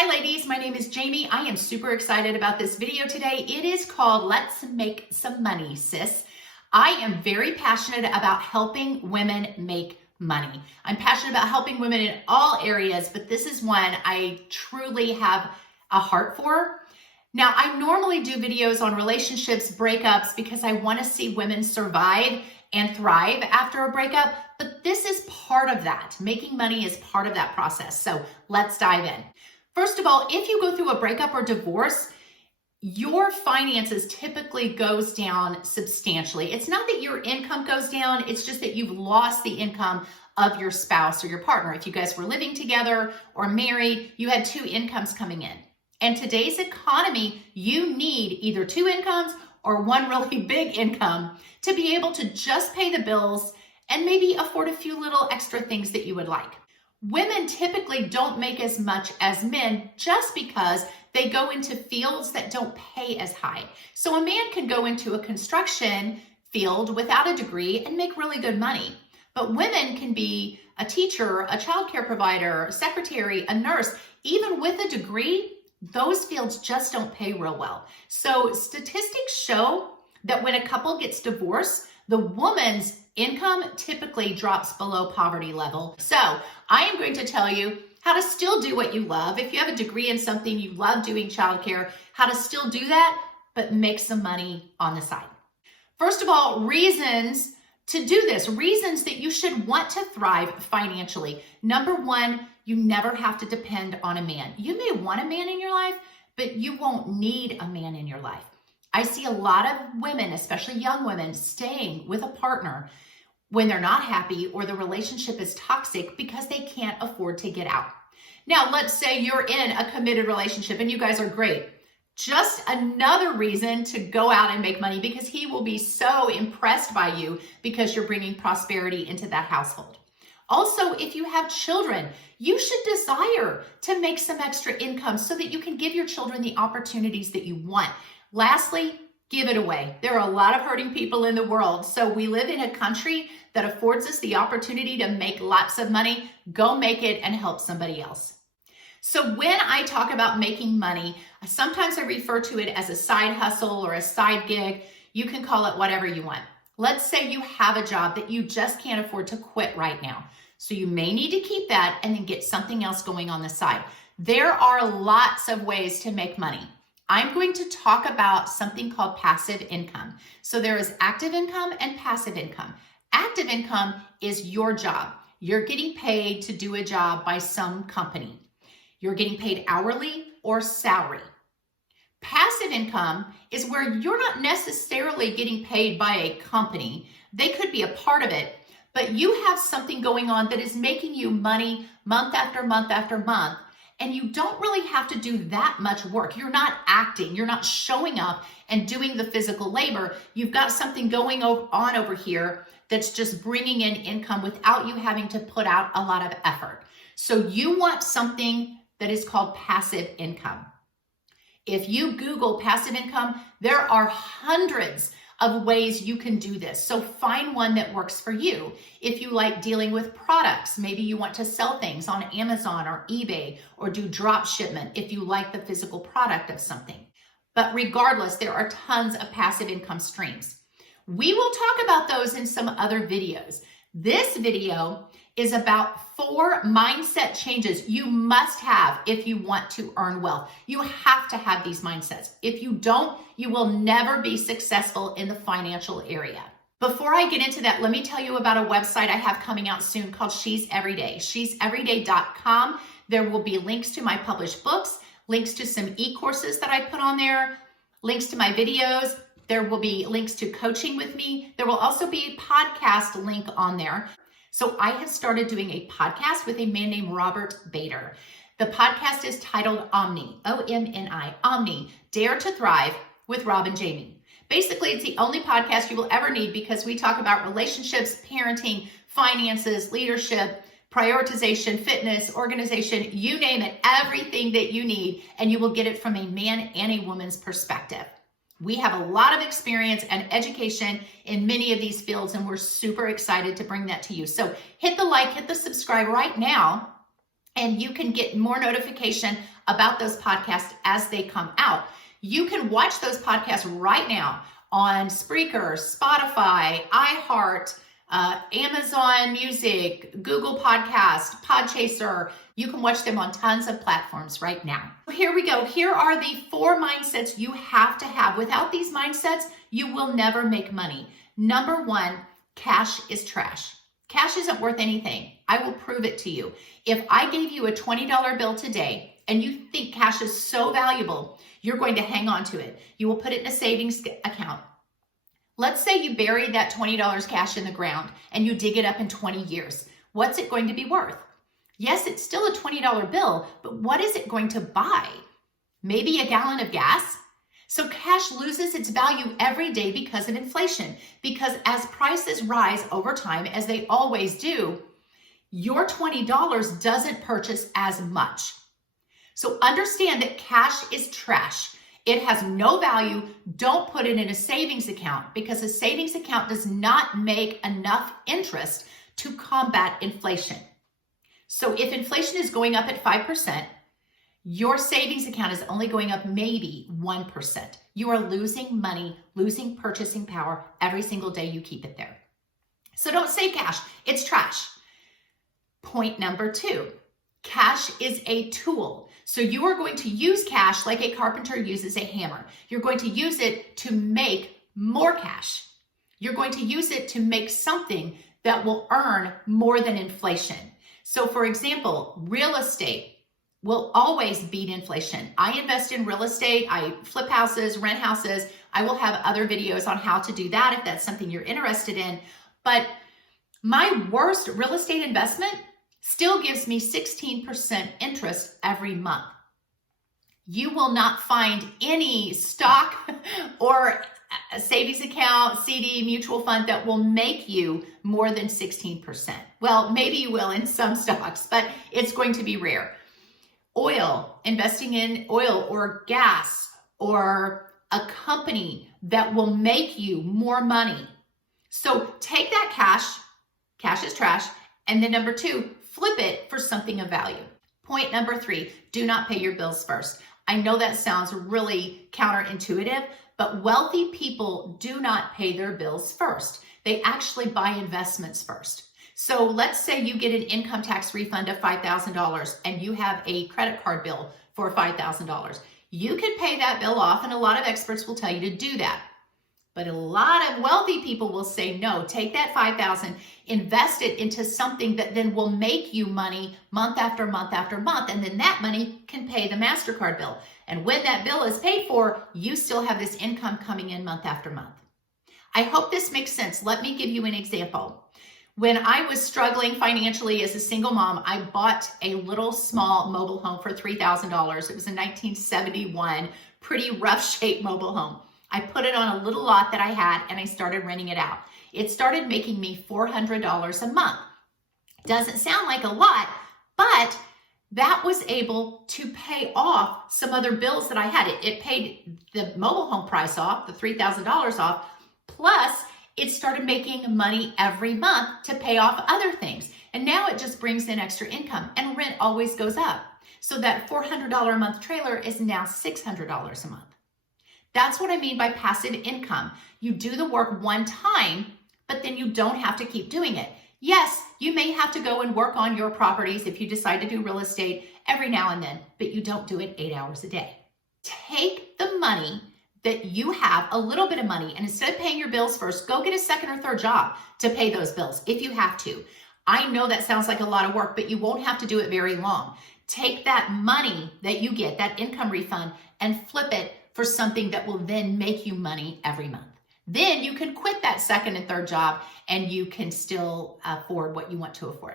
Hi ladies, my name is Jamie. I am super excited about this video today. It is called Let's Make Some Money, Sis. I am very passionate about helping women make money. I'm passionate about helping women in all areas, but this is one I truly have a heart for. Now, I normally do videos on relationships, breakups, because I want to see women survive and thrive after a breakup, but this is part of that. Making money is part of that process. So let's dive in. First of all, if you go through a breakup or divorce, your finances typically goes down substantially. It's not that your income goes down, it's just that you've lost the income of your spouse or your partner. If you guys were living together or married, you had two incomes coming in. In today's economy, you need either two incomes or one really big income to be able to just pay the bills and maybe afford a few little extra things that you would like. Women typically don't make as much as men just because they go into fields that don't pay as high. So a man can go into a construction field without a degree and make really good money. But women can be a teacher, a childcare provider, a secretary, a nurse. Even with a degree, those fields just don't pay real well. So statistics show that when a couple gets divorced, the woman's income typically drops below poverty level. So I am going to tell you how to still do what you love. If you have a degree in something, you love doing childcare, how to still do that, but make some money on the side. First of all, reasons to do this, reasons that you should want to thrive financially. Number one, you never have to depend on a man. You may want a man in your life, but you won't need a man in your life. I see a lot of women, especially young women, staying with a partner when they're not happy or the relationship is toxic because they can't afford to get out. Now, let's say you're in a committed relationship and you guys are great. Just another reason to go out and make money because he will be so impressed by you because you're bringing prosperity into that household. Also, if you have children, you should desire to make some extra income so that you can give your children the opportunities that you want. Lastly, give it away. There are a lot of hurting people in the world. So we live in a country that affords us the opportunity to make lots of money. Go make it and help somebody else. So when I talk about making money, sometimes I refer to it as a side hustle or a side gig. You can call it whatever you want. Let's say you have a job that you just can't afford to quit right now. So you may need to keep that and then get something else going on the side. There are lots of ways to make money. I'm going to talk about something called passive income. So there is active income and passive income. Active income is your job. You're getting paid to do a job by some company. You're getting paid hourly or salary. Passive income is where you're not necessarily getting paid by a company. They could be a part of it, but you have something going on that is making you money month after month after month. And you don't really have to do that much work. You're not acting, you're not showing up and doing the physical labor. You've got something going on over here that's just bringing in income without you having to put out a lot of effort. So you want something that is called passive income. If you Google passive income, there are hundreds of ways you can do this. So find one that works for you. If you like dealing with products, maybe you want to sell things on Amazon or eBay or do drop shipment if you like the physical product of something. But regardless, there are tons of passive income streams. We will talk about those in some other videos. This video is about 4 mindset changes you must have if you want to earn wealth. You have to have these mindsets. If you don't, you will never be successful in the financial area. Before I get into that, let me tell you about a website I have coming out soon called She's Everyday, she'severyday.com. There will be links to my published books, links to some e-courses that I put on there, links to my videos. There will be links to coaching with me. There will also be a podcast link on there. So I have started doing a podcast with a man named Robert Bader. The podcast is titled Omni, O-M-N-I, Omni, Dare to Thrive with Rob and Jamie. Basically, it's the only podcast you will ever need because we talk about relationships, parenting, finances, leadership, prioritization, fitness, organization, you name it, everything that you need, and you will get it from a man and a woman's perspective. We have a lot of experience and education in many of these fields, and we're super excited to bring that to you. So hit the like, hit the subscribe right now, and you can get more notification about those podcasts as they come out. You can watch those podcasts right now on Spreaker, Spotify, iHeart, Amazon Music, Google Podcast, Podchaser. You can watch them on tons of platforms right now. Here we go. Here are the 4 mindsets you have to have. Without these mindsets, you will never make money. Number 1, cash is trash. Cash isn't worth anything. I will prove it to you. If I gave you a $20 bill today and you think cash is so valuable, you're going to hang on to it. You will put it in a savings account. Let's say you bury that $20 cash in the ground and you dig it up in 20 years. What's it going to be worth? Yes, it's still a $20 bill, but what is it going to buy? Maybe a gallon of gas? So cash loses its value every day because of inflation. Because as prices rise over time, as they always do, your $20 doesn't purchase as much. So understand that cash is trash. It has no value. Don't put it in a savings account because a savings account does not make enough interest to combat inflation. So if inflation is going up at 5%, your savings account is only going up maybe 1%. You are losing money, losing purchasing power every single day you keep it there. So don't save cash. It's trash. Point number 2, cash is a tool. So you are going to use cash like a carpenter uses a hammer. You're going to use it to make more cash. You're going to use it to make something that will earn more than inflation. So for example, real estate will always beat inflation. I invest in real estate. I flip houses, rent houses. I will have other videos on how to do that if that's something you're interested in. But my worst real estate investment still gives me 16% interest every month. You will not find any stock or a savings account, CD, mutual fund that will make you more than 16%. Well, maybe you will in some stocks, but it's going to be rare. Oil, investing in oil or gas or a company that will make you more money. So take that cash is trash, and then number 2, flip it for something of value. Point number 3, do not pay your bills first. I know that sounds really counterintuitive, but wealthy people do not pay their bills first. They actually buy investments first. So let's say you get an income tax refund of $5,000 and you have a credit card bill for $5,000. You can pay that bill off, and a lot of experts will tell you to do that. But a lot of wealthy people will say, no, take that $5,000, invest it into something that then will make you money month after month after month, and then that money can pay the MasterCard bill. And when that bill is paid for, you still have this income coming in month after month. I hope this makes sense. Let me give you an example. When I was struggling financially as a single mom, I bought a little small mobile home for $3,000. It was a 1971, pretty rough shape mobile home. I put it on a little lot that I had and I started renting it out. It started making me $400 a month. Doesn't sound like a lot, but that was able to pay off some other bills that I had. It paid the mobile home price off, the $3,000 off, plus it started making money every month to pay off other things. And now it just brings in extra income, and rent always goes up. So that $400 a month trailer is now $600 a month. That's what I mean by passive income. You do the work one time, but then you don't have to keep doing it. Yes, you may have to go and work on your properties if you decide to do real estate every now and then, but you don't do it 8 hours a day. Take the money that you have, a little bit of money, and instead of paying your bills first, go get a second or third job to pay those bills if you have to. I know that sounds like a lot of work, but you won't have to do it very long. Take that money that you get, that income refund, and flip it for something that will then make you money every month. Then you can quit that second and third job and you can still afford what you want to afford.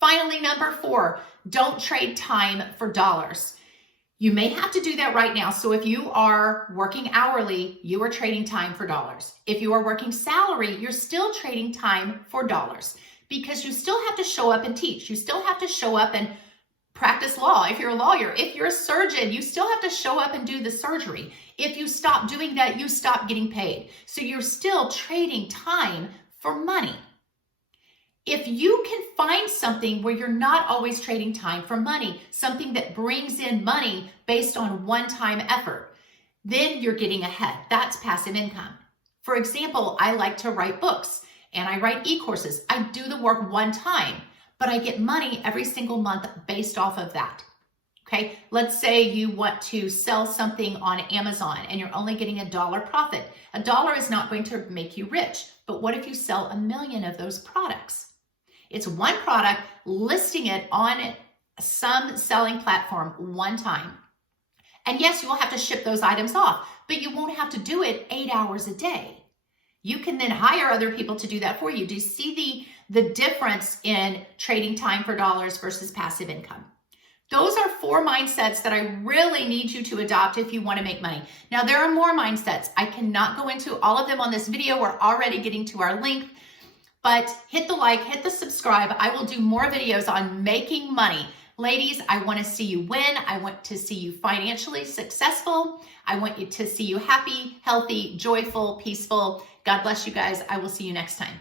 Finally, number 4, don't trade time for dollars. You may have to do that right now. So if you are working hourly, you are trading time for dollars. If you are working salary, you're still trading time for dollars because you still have to show up and teach. You still have to show up and practice law. If you're a lawyer, if you're a surgeon, you still have to show up and do the surgery. If you stop doing that, you stop getting paid. So you're still trading time for money. If you can find something where you're not always trading time for money, something that brings in money based on one-time effort, then you're getting ahead. That's passive income. For example, I like to write books and I write e-courses. I do the work one time, but I get money every single month based off of that. Okay, let's say you want to sell something on Amazon and you're only getting $1 profit. $1 is not going to make you rich, but what if you sell 1 million of those products? It's one product, listing it on some selling platform one time. And yes, you will have to ship those items off, but you won't have to do it 8 hours a day. You can then hire other people to do that for you. Do you see the difference in trading time for dollars versus passive income? Those are 4 mindsets that I really need you to adopt if you want to make money. Now, there are more mindsets. I cannot go into all of them on this video. We're already getting to our length, but hit the like, hit the subscribe. I will do more videos on making money. Ladies, I want to see you win. I want to see you financially successful. I want you to see you happy, healthy, joyful, peaceful. God bless you guys. I will see you next time.